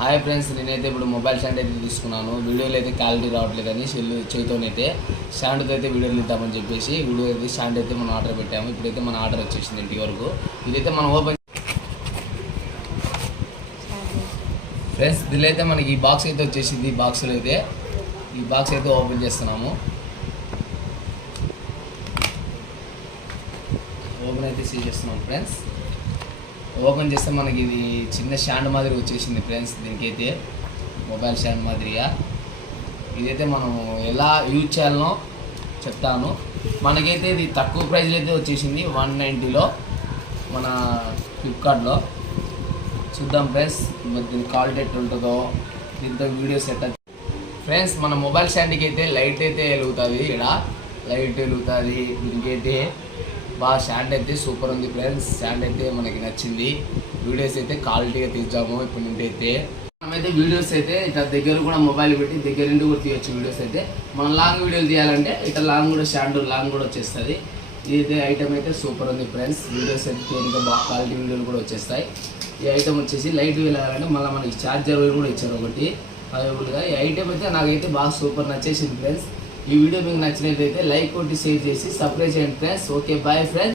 Hi friends, నేనైతే ఇప్పుడు mobile stand అయితే తీసుకున్నాను. వీడియోలో అయితే క్వాలిటీ రావట్లేదని చేతితోనైతే స్టాండ్తో అయితే వీడియోలు ఇద్దామని చెప్పేసి వీడియో అయితే స్టాండ్ అయితే మనం ఆర్డర్ పెట్టాము. ఇప్పుడైతే మన ఆర్డర్ వచ్చేసింది ఇంటి వరకు. ఇదైతే మనం ఓపెన్ ఫ్రెండ్స్, దీనిలో అయితే మనకి ఈ బాక్స్ అయితే వచ్చేసింది. ఈ బాక్స్లో అయితే ఈ బాక్స్ అయితే ఓపెన్ చేస్తున్నాము. ఓపెన్ అయితే చేస్తున్నాం ఫ్రెండ్స్. ఓపెన్ చేస్తే మనకి ఇది చిన్న స్టాండ్ మాదిరి వచ్చేసింది ఫ్రెండ్స్. దీనికైతే మొబైల్ స్టాండ్ మాదిరిగా ఇదైతే మనం ఎలా యూజ్ చేయాలనో చెప్తాను. మనకైతే ఇది తక్కువ ప్రైస్లో అయితే వచ్చేసింది 190లో మన ఫ్లిప్కార్ట్లో. చూద్దాం ఫ్రెండ్స్ దీని క్వాలిటీ ఎట్లా ఉంటుందో, దీంతో వీడియో సెట్ ఫ్రెండ్స్. మన మొబైల్ స్టాండ్కి అయితే లైట్ అయితే వెలుగుతుంది, ఇక్కడ లైట్ వెలుగుతుంది. దీనికైతే బాగా స్టాండ్ అయితే సూపర్ ఉంది ఫ్రెండ్స్. స్టాండ్ అయితే మనకి నచ్చింది. వీడియోస్ అయితే క్వాలిటీగా తీద్దాము ఇప్పుడు నుండి అయితే. మనమైతే వీడియోస్ అయితే ఇట్లా దగ్గర కూడా మొబైల్ పెట్టి దగ్గర నుండి కూడా తీయచ్చు వీడియోస్ అయితే. మనం లాంగ్ వీడియోలు తీయాలంటే ఇట్లా లాంగ్ కూడా స్టాండ్ లాంగ్ కూడా వచ్చేస్తుంది. ఇదైతే ఐటమ్ అయితే సూపర్ ఉంది ఫ్రెండ్స్. వీడియోస్ అయితే తేలిక బాగా క్వాలిటీ వీడియోలు కూడా వచ్చేస్తాయి. ఈ ఐటమ్ వచ్చేసి లైట్ వెళ్ళాలంటే మళ్ళీ మనకి ఛార్జర్ కూడా ఇచ్చారు ఒకటి అవైలబుల్గా. ఈ ఐటమ్ అయితే నాకైతే బాగా సూపర్ నచ్చేసింది ఫ్రెండ్స్. ఈ వీడియో మీకు నచ్చినట్లయితే లైక్ కొట్టి షేర్ చేసి సబ్స్క్రైబ్ చేయండి ఫ్రెండ్స్. Okay, bye friends.